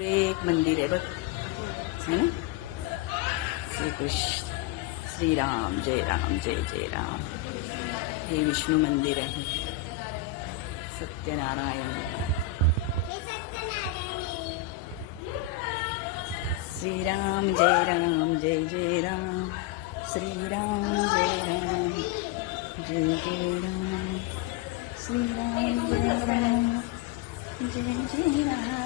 एक मंदिर आहे बघ. है ना? श्रीकृष्ण श्रीराम जय राम जय जय राम. हे विष्णू मंदिर आहे. सत्यनारायण. श्रीराम जय राम जय जय राम. श्रीराम जय राम जय जय राम. श्रीराम जय राम. जय जय राम.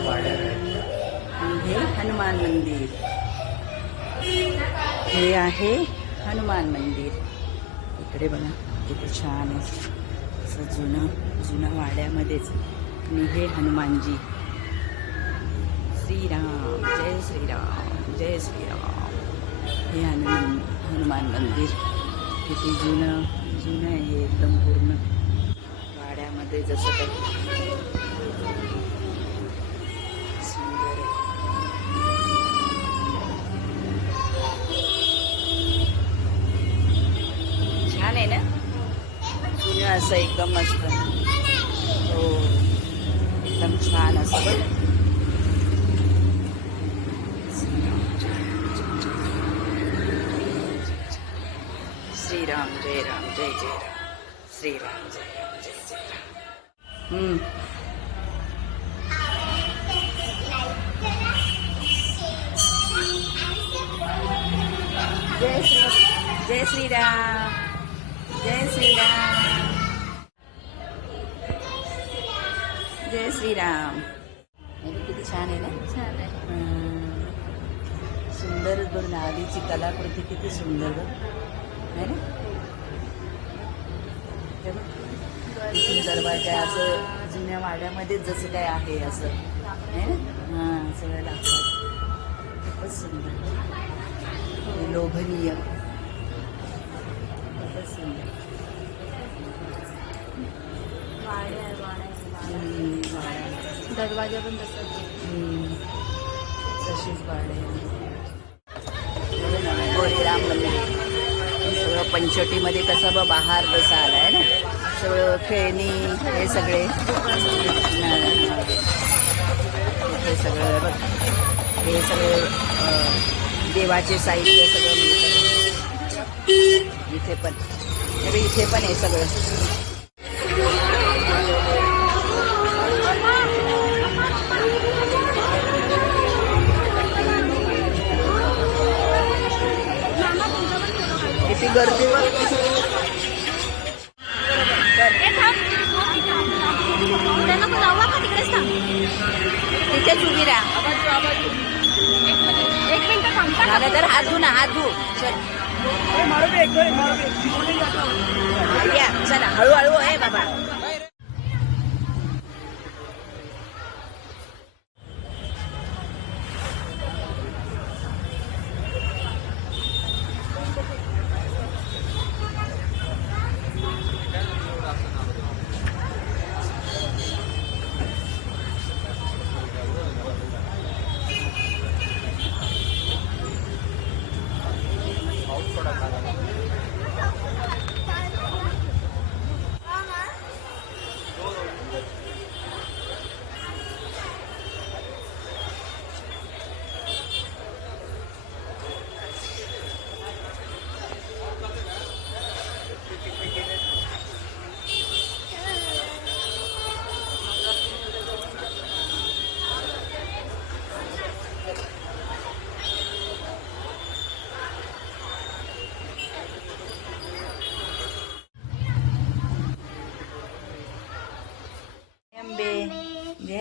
हे हनुमान मंदिर. हे आहे हनुमान मंदिर. इकडे बघा किती छान आहे. असं जुनं जुनं वाड्यामध्येच. आणि हे हनुमानजी. श्रीराम जय श्रीराम जय श्रीराम. हे हनुमान हनुमान मंदिर. किती जुनं जुनं आहे एकदम पूर्ण. वाड्यामध्ये जसं काही nasa ikam mas so ikam chana sa Sri Ram, Jai Ram, Jai Jai Ram, Sri Ram, Jai Ram, Jai Jai Ram. Hmm. Jai Sri Ram, Jai Sri Ram. जय श्रीराम. किती छान आहे ना? छान आहे. सुंदरच बघ ना आधीची कलाकृती किती सुंदर बघ है ना? दरवाजा असं जुन्या वाड्यामध्येच जसं काय आहे असं. है ना? हां सगळं लाकडात खूपच सुंदर. लोभनीय. खूपच सुंदर. दरवाजा पण तसाच. तशीच वाडे गोरेराम मंदिर हे सगळं पंचवटीमध्ये कसं बा बाहेर जसं आलाय ना? सगळं खेळणी हे सगळे. हे सगळं बघ. हे सगळं देवाचे साहित्य सगळं मिळतं. इथे पण. हे इथे पण आहे सगळं. गर्दी बघ तिथेच उभी राहा झालं तर हात धु ना हात धू चल या चला हळूहळू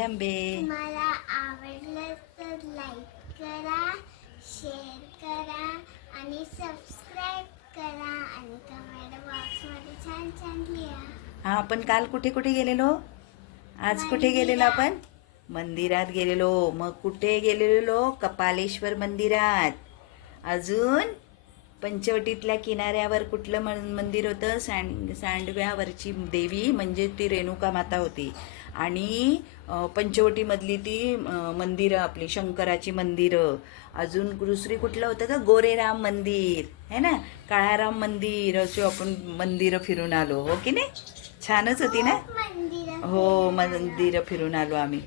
तुम्हाला आवडलं तर लाईक करा शेअर करा आणि सबस्क्राईब करा आणि कमेंट बॉक्समध्ये छान छान लिहा. हा आपण काल कुठे कुठे गेलेलो? आज कुठे गेलेलो आपण? मंदिरात गेलेलो. मग कुठे गेलेलो? कपालेश्वर मंदिरात. अजून पंचवटीतल्या किनाऱ्यावर कुठलं मन- मंदिर होतं? सँड सांडव्यावरची देवी म्हणजे ती रेणुका माता होती. आणि पंचवटीमधली ती मंदिरं आपली शंकराची मंदिरं. अजून दुसरी कुठलं होतं का गोरेराम मंदिर. है ना? काळाराम मंदिर. अशी आपण मंदिरं फिरून आलो. हो की नाही? छानच होती ना? हो मंदिरं फिरून आलो आम्ही.